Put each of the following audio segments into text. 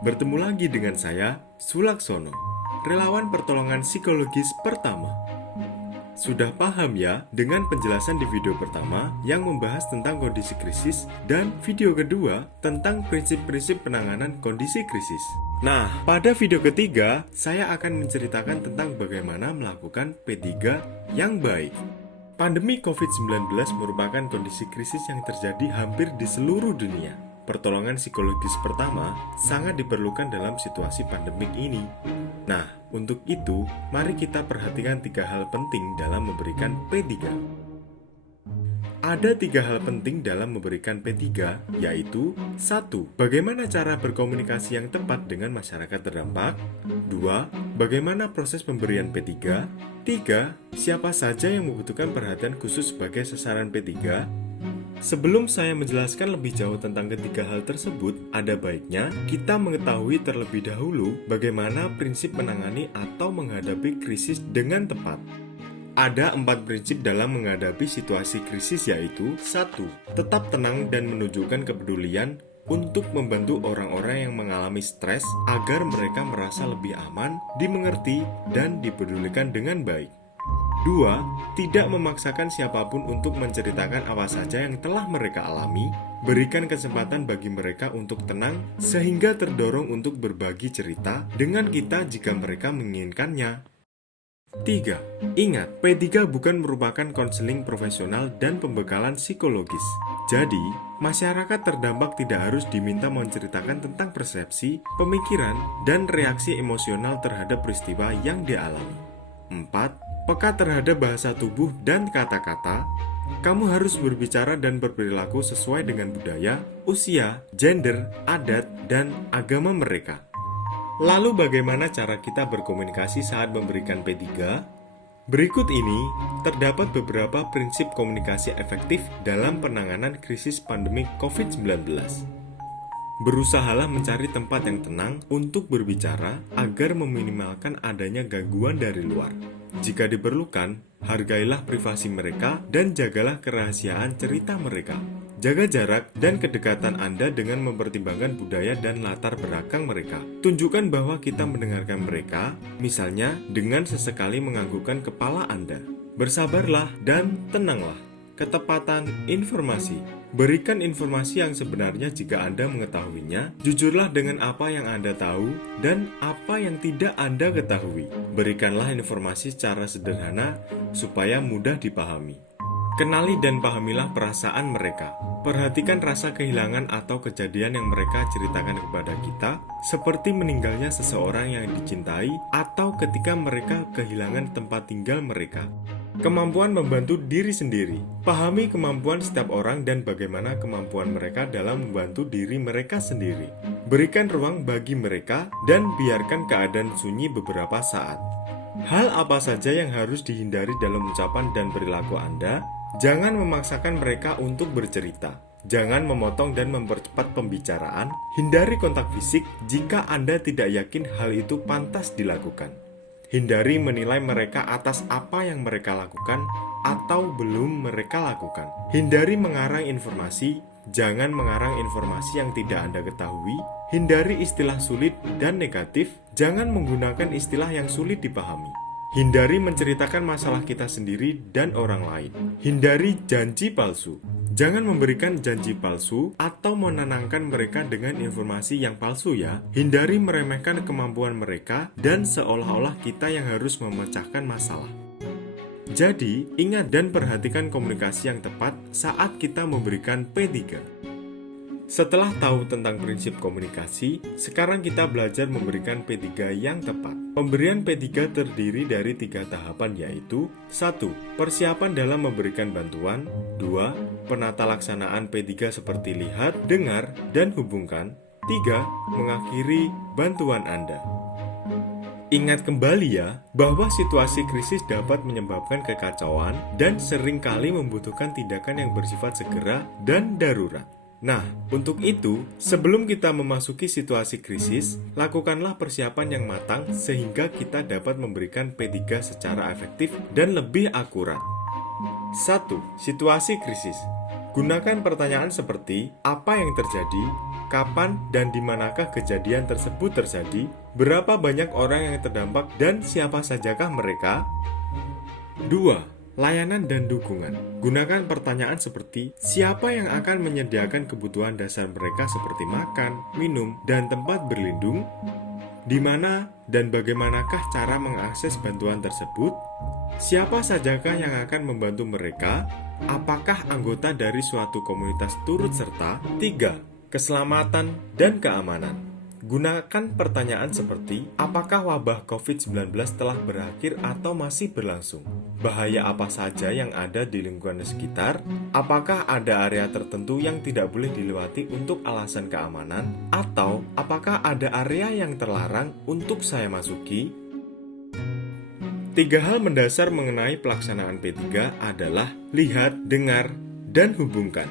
Bertemu lagi dengan saya, Sulaksono, relawan pertolongan psikologis pertama. Sudah paham ya dengan penjelasan di video pertama yang membahas tentang kondisi krisis dan video kedua tentang prinsip-prinsip penanganan kondisi krisis. Nah, pada video ketiga, saya akan menceritakan tentang bagaimana melakukan P3 yang baik. Pandemi COVID-19 merupakan kondisi krisis yang terjadi hampir di seluruh dunia. Pertolongan psikologis pertama sangat diperlukan dalam situasi pandemik ini. Nah, untuk itu, mari kita perhatikan 3 hal penting dalam memberikan P3. Ada 3 hal penting dalam memberikan P3, yaitu 1. Bagaimana cara berkomunikasi yang tepat dengan masyarakat terdampak. 2. Bagaimana proses pemberian P3. 3. Siapa saja yang membutuhkan perhatian khusus sebagai sasaran P3. Sebelum saya menjelaskan lebih jauh tentang ketiga hal tersebut, ada baiknya kita mengetahui terlebih dahulu bagaimana prinsip menangani atau menghadapi krisis dengan tepat. Ada 4 prinsip dalam menghadapi situasi krisis, yaitu 1. Tetap tenang dan menunjukkan kepedulian untuk membantu orang-orang yang mengalami stres agar mereka merasa lebih aman, dimengerti, dan dipedulikan dengan baik. 2. Tidak memaksakan siapapun untuk menceritakan apa saja yang telah mereka alami. Berikan kesempatan bagi mereka untuk tenang sehingga terdorong untuk berbagi cerita dengan kita jika mereka menginginkannya. 3. Ingat, P3 bukan merupakan konseling profesional dan pembekalan psikologis. Jadi, masyarakat terdampak tidak harus diminta menceritakan tentang persepsi, pemikiran, dan reaksi emosional terhadap peristiwa yang dialami. 4. Peka terhadap bahasa tubuh dan kata-kata. Kamu harus berbicara dan berperilaku sesuai dengan budaya, usia, gender, adat, dan agama mereka. Lalu bagaimana cara kita berkomunikasi saat memberikan P3? Berikut ini terdapat beberapa prinsip komunikasi efektif dalam penanganan krisis pandemi COVID-19. Berusahalah mencari tempat yang tenang untuk berbicara agar meminimalkan adanya gangguan dari luar. Jika diperlukan, hargailah privasi mereka dan jagalah kerahasiaan cerita mereka. Jaga jarak dan kedekatan Anda dengan mempertimbangkan budaya dan latar belakang mereka. Tunjukkan bahwa kita mendengarkan mereka, misalnya dengan sesekali menganggukkan kepala Anda. Bersabarlah dan tenanglah. Ketepatan informasi. Berikan informasi yang sebenarnya jika Anda mengetahuinya. Jujurlah dengan apa yang Anda tahu dan apa yang tidak Anda ketahui. Berikanlah informasi secara sederhana supaya mudah dipahami. Kenali dan pahamilah perasaan mereka. Perhatikan rasa kehilangan atau kejadian yang mereka ceritakan kepada kita, seperti meninggalnya seseorang yang dicintai atau ketika mereka kehilangan tempat tinggal mereka. Kemampuan membantu diri sendiri. Pahami kemampuan setiap orang dan bagaimana kemampuan mereka dalam membantu diri mereka sendiri. Berikan ruang bagi mereka dan biarkan keadaan sunyi beberapa saat. Hal apa saja yang harus dihindari dalam ucapan dan perilaku Anda? Jangan memaksakan mereka untuk bercerita. Jangan memotong dan mempercepat pembicaraan. Hindari kontak fisik jika Anda tidak yakin hal itu pantas dilakukan. Hindari menilai mereka atas apa yang mereka lakukan atau belum mereka lakukan. Hindari mengarang informasi, jangan mengarang informasi yang tidak Anda ketahui. Hindari istilah sulit dan negatif, jangan menggunakan istilah yang sulit dipahami. Hindari menceritakan masalah kita sendiri dan orang lain. Hindari janji palsu. Jangan memberikan janji palsu atau menenangkan mereka dengan informasi yang palsu ya. Hindari meremehkan kemampuan mereka dan seolah-olah kita yang harus memecahkan masalah. Jadi, ingat dan perhatikan komunikasi yang tepat saat kita memberikan P3. Setelah tahu tentang prinsip komunikasi, sekarang kita belajar memberikan P3 yang tepat. Pemberian P3 terdiri dari 3 tahapan, yaitu 1. Persiapan dalam memberikan bantuan. 2. Penata laksanaan P3 seperti lihat, dengar, dan hubungkan. 3. Mengakhiri bantuan Anda. Ingat kembali ya, bahwa situasi krisis dapat menyebabkan kekacauan dan seringkali membutuhkan tindakan yang bersifat segera dan darurat. Nah, untuk itu, sebelum kita memasuki situasi krisis, lakukanlah persiapan yang matang sehingga kita dapat memberikan P3 secara efektif dan lebih akurat. 1. Situasi krisis. Gunakan pertanyaan seperti, apa yang terjadi? kapan dan di manakah kejadian tersebut terjadi, berapa banyak orang yang terdampak dan siapa sajakah mereka. 2. Layanan dan dukungan. Gunakan pertanyaan seperti siapa yang akan menyediakan kebutuhan dasar mereka seperti makan, minum, dan tempat berlindung, di mana dan bagaimanakah cara mengakses bantuan tersebut, siapa sajakah yang akan membantu mereka, apakah anggota dari suatu komunitas turut serta. 3. Keselamatan dan keamanan. Gunakan pertanyaan seperti, apakah wabah COVID-19 telah berakhir atau masih berlangsung? Bahaya apa saja yang ada di lingkungan sekitar? Apakah ada area tertentu yang tidak boleh dilewati untuk alasan keamanan? Atau apakah ada area yang terlarang untuk saya masuki? 3 hal mendasar mengenai pelaksanaan P3 adalah lihat, dengar, dan hubungkan.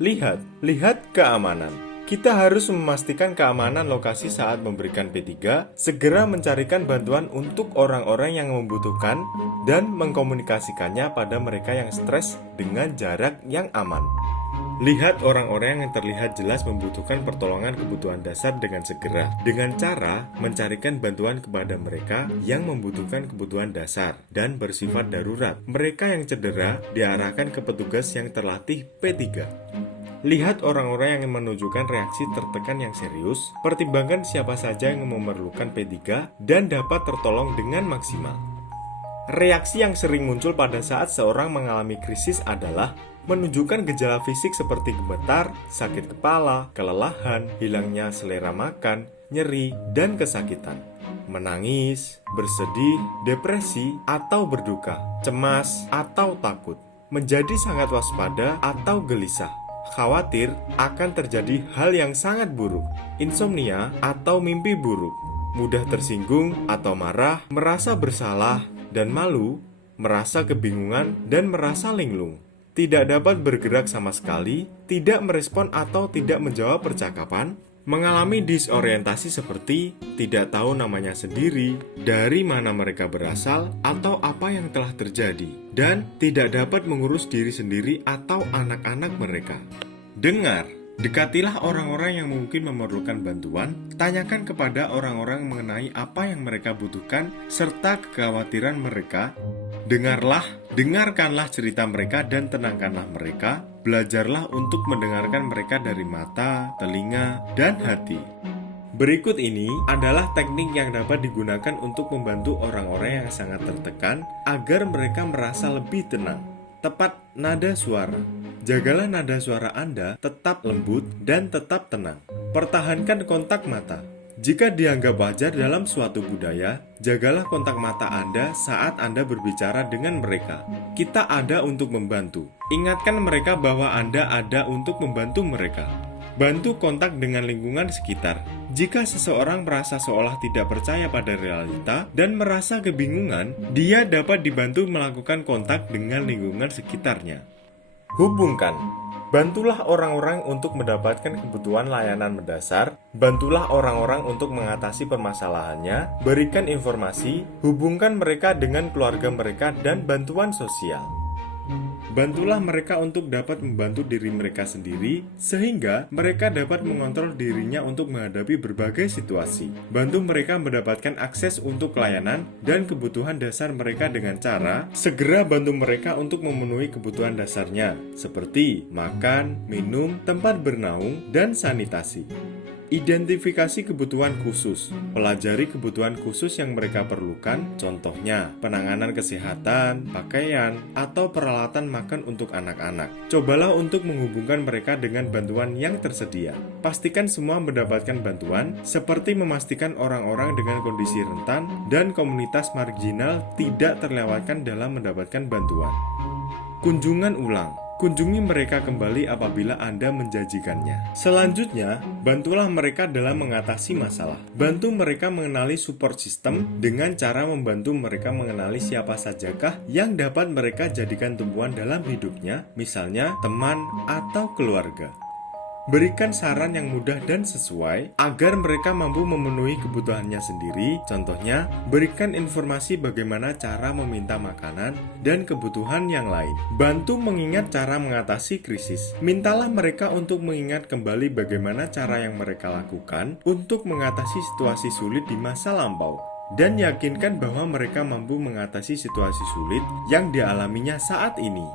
Lihat keamanan. Kita harus memastikan keamanan lokasi saat memberikan P3, segera mencarikan bantuan untuk orang-orang yang membutuhkan, dan mengkomunikasikannya pada mereka yang stres dengan jarak yang aman. Lihat orang-orang yang terlihat jelas membutuhkan pertolongan kebutuhan dasar dengan segera, dengan cara mencarikan bantuan kepada mereka yang membutuhkan kebutuhan dasar dan bersifat darurat. Mereka yang cedera diarahkan ke petugas yang terlatih P3. Lihat orang-orang yang menunjukkan reaksi tertekan yang serius, pertimbangkan siapa saja yang memerlukan P3 dan dapat tertolong dengan maksimal. Reaksi yang sering muncul pada saat seorang mengalami krisis adalah menunjukkan gejala fisik seperti gemetar, sakit kepala, kelelahan, hilangnya selera makan, nyeri, dan kesakitan. Menangis, bersedih, depresi, atau berduka, cemas, atau takut. Menjadi sangat waspada atau gelisah. Khawatir akan terjadi hal yang sangat buruk, insomnia atau mimpi buruk, mudah tersinggung atau marah, merasa bersalah dan malu, merasa kebingungan dan merasa linglung, tidak dapat bergerak sama sekali, tidak merespon atau tidak menjawab percakapan, mengalami disorientasi seperti tidak tahu namanya sendiri, dari mana mereka berasal, atau apa yang telah terjadi, dan tidak dapat mengurus diri sendiri atau anak-anak mereka. Dengar. Dekatilah orang-orang yang mungkin memerlukan bantuan, tanyakan kepada orang-orang mengenai apa yang mereka butuhkan, serta kekhawatiran mereka. Dengarkanlah cerita mereka dan tenangkanlah mereka. Belajarlah untuk mendengarkan mereka dari mata, telinga, dan hati. Berikut ini adalah teknik yang dapat digunakan untuk membantu orang-orang yang sangat tertekan agar mereka merasa lebih tenang. Tepat nada suara. Jagalah nada suara Anda tetap lembut dan tetap tenang. Pertahankan kontak mata. Jika dianggap wajar dalam suatu budaya, jagalah kontak mata Anda saat Anda berbicara dengan mereka. Kita ada untuk membantu. Ingatkan mereka bahwa Anda ada untuk membantu mereka. Bantu kontak dengan lingkungan sekitar. Jika seseorang merasa seolah tidak percaya pada realita dan merasa kebingungan, dia dapat dibantu melakukan kontak dengan lingkungan sekitarnya. Hubungkan. Bantulah orang-orang untuk mendapatkan kebutuhan layanan mendasar, bantulah orang-orang untuk mengatasi permasalahannya, berikan informasi, hubungkan mereka dengan keluarga mereka dan bantuan sosial. Bantulah mereka untuk dapat membantu diri mereka sendiri, sehingga mereka dapat mengontrol dirinya untuk menghadapi berbagai situasi. Bantu mereka mendapatkan akses untuk layanan dan kebutuhan dasar mereka dengan cara segera bantu mereka untuk memenuhi kebutuhan dasarnya, seperti makan, minum, tempat bernaung, dan sanitasi. Identifikasi kebutuhan khusus. Pelajari kebutuhan khusus yang mereka perlukan, contohnya penanganan kesehatan, pakaian, atau peralatan makan untuk anak-anak. Cobalah untuk menghubungkan mereka dengan bantuan yang tersedia. Pastikan semua mendapatkan bantuan, seperti memastikan orang-orang dengan kondisi rentan dan komunitas marginal tidak terlewatkan dalam mendapatkan bantuan. Kunjungan ulang. Kunjungi mereka kembali apabila Anda menjanjikannya. Selanjutnya, bantulah mereka dalam mengatasi masalah. Bantu mereka mengenali support system dengan cara membantu mereka mengenali siapa sajakah yang dapat mereka jadikan tumpuan dalam hidupnya, misalnya teman atau keluarga. Berikan saran yang mudah dan sesuai agar mereka mampu memenuhi kebutuhannya sendiri. Contohnya, berikan informasi bagaimana cara meminta makanan dan kebutuhan yang lain. Bantu mengingat cara mengatasi krisis. Mintalah mereka untuk mengingat kembali bagaimana cara yang mereka lakukan untuk mengatasi situasi sulit di masa lampau. Dan yakinkan bahwa mereka mampu mengatasi situasi sulit yang dialaminya saat ini.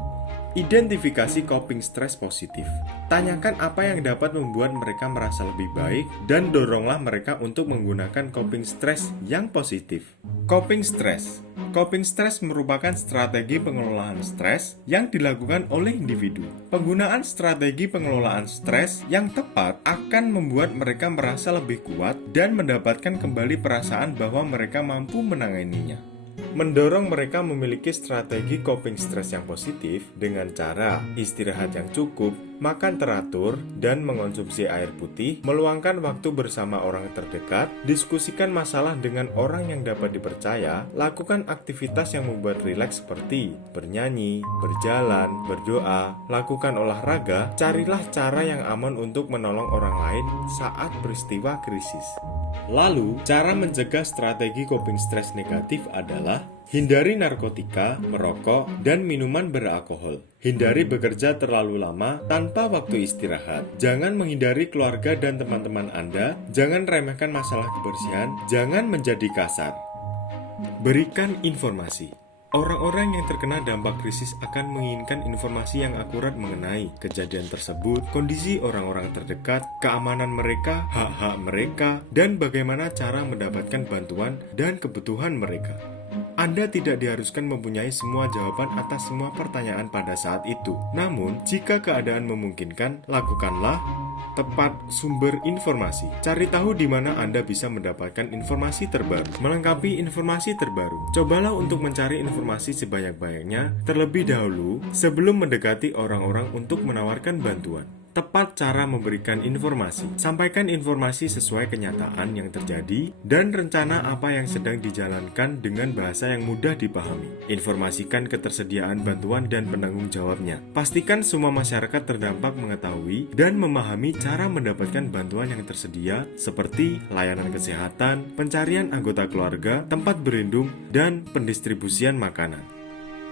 Identifikasi coping stres positif. Tanyakan apa yang dapat membuat mereka merasa lebih baik dan doronglah mereka untuk menggunakan coping stres yang positif. Coping stres. Coping stres merupakan strategi pengelolaan stres yang dilakukan oleh individu. Penggunaan strategi pengelolaan stres yang tepat akan membuat mereka merasa lebih kuat dan mendapatkan kembali perasaan bahwa mereka mampu menanganinya. Mendorong mereka memiliki strategi coping stres yang positif dengan cara istirahat yang cukup, makan teratur, dan mengonsumsi air putih, meluangkan waktu bersama orang terdekat, diskusikan masalah dengan orang yang dapat dipercaya, lakukan aktivitas yang membuat rileks seperti bernyanyi, berjalan, berdoa, lakukan olahraga, carilah cara yang aman untuk menolong orang lain saat peristiwa krisis. Lalu, cara mencegah strategi coping stres negatif adalah hindari narkotika, merokok, dan minuman beralkohol. Hindari bekerja terlalu lama tanpa waktu istirahat. Jangan menghindari keluarga dan teman-teman Anda. Jangan remehkan masalah kebersihan. Jangan menjadi kasar. Berikan informasi. Orang-orang yang terkena dampak krisis akan menginginkan informasi yang akurat mengenai kejadian tersebut, kondisi orang-orang terdekat, keamanan mereka, hak-hak mereka, dan bagaimana cara mendapatkan bantuan dan kebutuhan mereka. Anda tidak diharuskan mempunyai semua jawaban atas semua pertanyaan pada saat itu. Namun, jika keadaan memungkinkan, lakukanlah tepat sumber informasi. Cari tahu di mana Anda bisa mendapatkan informasi terbaru. Melengkapi informasi terbaru. Cobalah untuk mencari informasi sebanyak-banyaknya terlebih dahulu sebelum mendekati orang-orang untuk menawarkan bantuan. Tepat cara memberikan informasi. Sampaikan informasi sesuai kenyataan yang terjadi dan rencana apa yang sedang dijalankan dengan bahasa yang mudah dipahami. Informasikan ketersediaan bantuan dan penanggung jawabnya. Pastikan semua masyarakat terdampak mengetahui dan memahami cara mendapatkan bantuan yang tersedia seperti layanan kesehatan, pencarian anggota keluarga, tempat berlindung, dan pendistribusian makanan.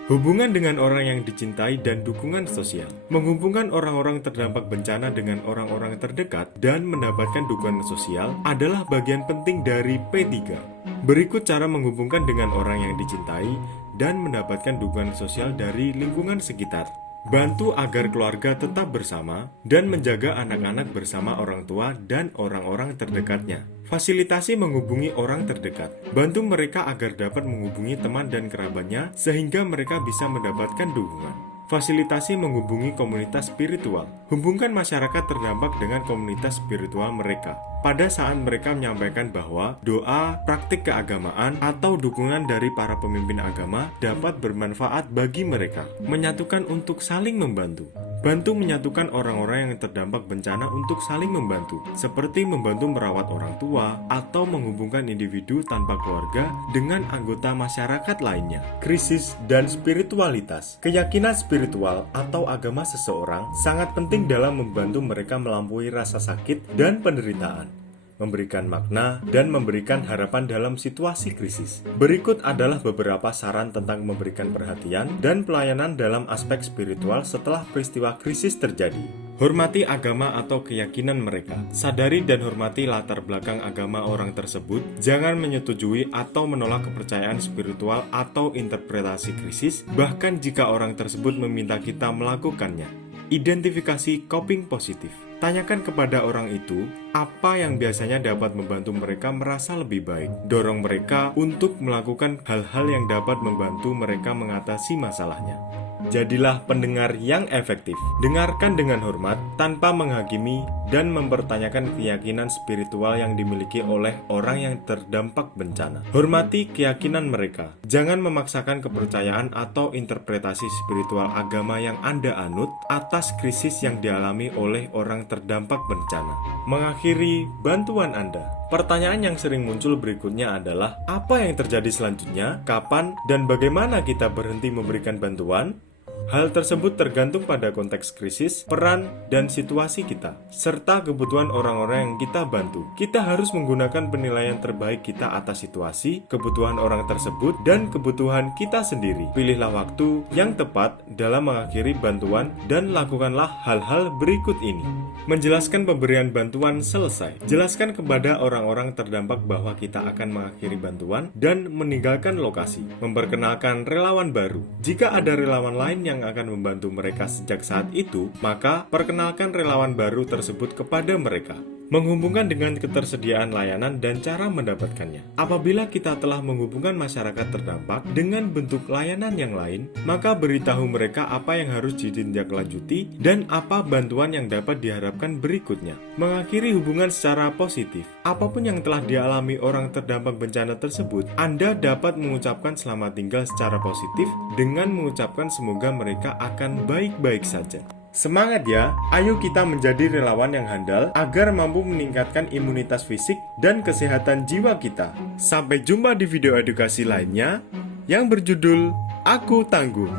Hubungan dengan orang yang dicintai dan dukungan sosial. Menghubungkan orang-orang terdampak bencana dengan orang-orang terdekat dan mendapatkan dukungan sosial adalah bagian penting dari P3. Berikut cara menghubungkan dengan orang yang dicintai dan mendapatkan dukungan sosial dari lingkungan sekitar. Bantu agar keluarga tetap bersama dan menjaga anak-anak bersama orang tua dan orang-orang terdekatnya. Fasilitasi menghubungi orang terdekat. Bantu mereka agar dapat menghubungi teman dan kerabatnya sehingga mereka bisa mendapatkan dukungan. Fasilitasi menghubungi komunitas spiritual. Hubungkan masyarakat terdampak dengan komunitas spiritual mereka. Pada saat mereka menyampaikan bahwa doa, praktik keagamaan, atau dukungan dari para pemimpin agama dapat bermanfaat bagi mereka. Menyatukan untuk saling membantu. Bantu menyatukan orang-orang yang terdampak bencana untuk saling membantu, seperti membantu merawat orang tua atau menghubungkan individu tanpa keluarga dengan anggota masyarakat lainnya. Krisis dan spiritualitas. Keyakinan spiritual atau agama seseorang sangat penting dalam membantu mereka melampaui rasa sakit dan penderitaan, memberikan makna, dan memberikan harapan dalam situasi krisis. Berikut adalah beberapa saran tentang memberikan perhatian dan pelayanan dalam aspek spiritual setelah peristiwa krisis terjadi. Hormati agama atau keyakinan mereka. Sadari dan hormati latar belakang agama orang tersebut. Jangan menyetujui atau menolak kepercayaan spiritual atau interpretasi krisis, bahkan jika orang tersebut meminta kita melakukannya. Identifikasi coping positif. Tanyakan kepada orang itu apa yang biasanya dapat membantu mereka merasa lebih baik. Dorong mereka untuk melakukan hal-hal yang dapat membantu mereka mengatasi masalahnya. Jadilah pendengar yang efektif. Dengarkan dengan hormat, tanpa menghakimi dan mempertanyakan keyakinan spiritual yang dimiliki oleh orang yang terdampak bencana. Hormati keyakinan mereka. Jangan memaksakan kepercayaan atau interpretasi spiritual agama yang Anda anut atas krisis yang dialami oleh orang terdampak bencana. Mengakhiri bantuan Anda. Pertanyaan yang sering muncul berikutnya adalah, apa yang terjadi selanjutnya, kapan, dan bagaimana kita berhenti memberikan bantuan? Hal tersebut tergantung pada konteks krisis, peran, dan situasi kita, serta kebutuhan orang-orang yang kita bantu. Kita harus menggunakan penilaian terbaik kita atas situasi, kebutuhan orang tersebut, dan kebutuhan kita sendiri. Pilihlah waktu yang tepat dalam mengakhiri bantuan dan lakukanlah hal-hal berikut ini. Menjelaskan pemberian bantuan selesai. Jelaskan kepada orang-orang terdampak bahwa kita akan mengakhiri bantuan dan meninggalkan lokasi. Memperkenalkan relawan baru. Jika ada relawan lain yang akan membantu mereka sejak saat itu, maka perkenalkan relawan baru tersebut kepada mereka. Menghubungkan dengan ketersediaan layanan dan cara mendapatkannya. Apabila kita telah menghubungkan masyarakat terdampak dengan bentuk layanan yang lain, maka beritahu mereka apa yang harus ditindaklanjuti dan apa bantuan yang dapat diharapkan berikutnya. Mengakhiri hubungan secara positif. Apapun yang telah dialami orang terdampak bencana tersebut, Anda dapat mengucapkan selamat tinggal secara positif dengan mengucapkan semoga mereka akan baik-baik saja. Semangat ya, ayo kita menjadi relawan yang handal agar mampu meningkatkan imunitas fisik dan kesehatan jiwa kita. Sampai jumpa di video edukasi lainnya yang berjudul Aku Tangguh.